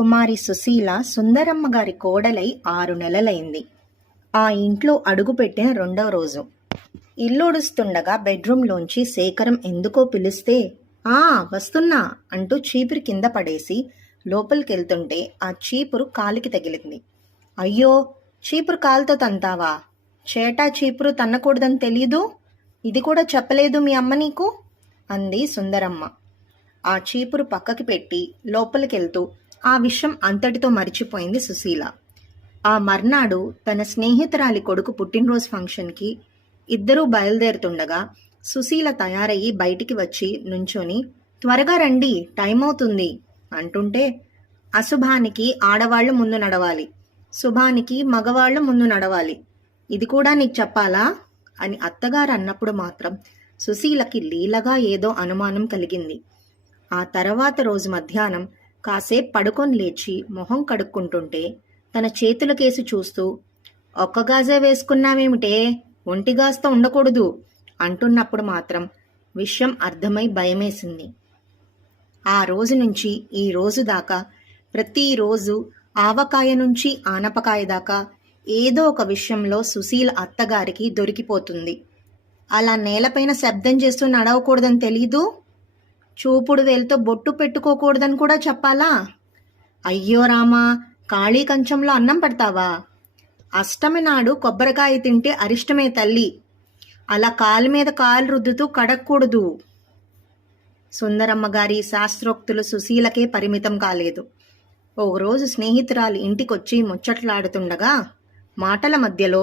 కుమారి సుశీల సుందరమ్మ గారి కోడలై 6 నెలలైంది. ఆ ఇంట్లో అడుగుపెట్టిన 2వ రోజు. ఇల్లుడుస్తుండగా బెడ్రూంలోంచి శేఖరం ఎందుకో పిలిస్తే "ఆ వస్తున్నా" అంటూ చీపురు కింద పడేసి లోపలికెళ్తుంటే ఆ చీపురు కాలికి తగిలింది. "అయ్యో, చీపురు కాలుతో తంతావా? చేటా చీపురు తన్నకూడదని తెలీదు? ఇది కూడా చెప్పలేదు మీ అమ్మ నీకు?" అంది సుందరమ్మ. ఆ చీపురు పక్కకి పెట్టి లోపలికెళ్తూ ఆ విషయం అంతటితో మరిచిపోయింది సుశీల. ఆ మర్నాడు తన స్నేహితురాలి కొడుకు పుట్టినరోజు ఫంక్షన్కి ఇద్దరూ బయలుదేరుతుండగా సుశీల తయారయ్యి బయటికి వచ్చి నుంచొని "త్వరగా రండి, టైం అవుతుంది" అంటుంటే, "అశుభానికి ఆడవాళ్లు ముందు నడవాలి, శుభానికి మగవాళ్లు ముందు నడవాలి, ఇది కూడా నీకు చెప్పాలా?" అని అత్తగారు అన్నప్పుడు మాత్రం సుశీలకి లీలగా ఏదో అనుమానం కలిగింది. ఆ తర్వాత రోజు మధ్యాహ్నం కాసేపు పడుకొని లేచి మొహం కడుక్కుంటుంటే తన చేతులకేసి చూస్తూ "ఒక్క గాజే వేసుకున్నావేమిటే, ఒంటి గాజుతో ఉండకూడదు" అంటున్నప్పుడు మాత్రం విషయం అర్థమై భయమేసింది. ఆ రోజు నుంచి ఈ రోజు దాకా ప్రతిరోజు ఆవకాయ నుంచి ఆనపకాయ దాకా ఏదో ఒక విషయంలో సుశీల అత్తగారికి దొరికిపోతుంది. అలా నేలపైన శబ్దం చేస్తూ నడవకూడదని తెలీదు? చూపుడు వేలుతో బొట్టు పెట్టుకోకూడదని కూడా చెప్పాలా? అయ్యో రామా, ఖాళీ కంచంలో అన్నం పెడతావా? అష్టమి నాడు కొబ్బరికాయ తింటే అరిష్టమే తల్లి, అలా కాలు మీద కాలు రుద్దుతూ కడక్కూడదు. సుందరమ్మ గారి శాస్త్రోక్తులు సుశీలకే పరిమితం కాలేదు. ఓ రోజు స్నేహితురాలు ఇంటికొచ్చి ముచ్చట్లాడుతుండగా మాటల మధ్యలో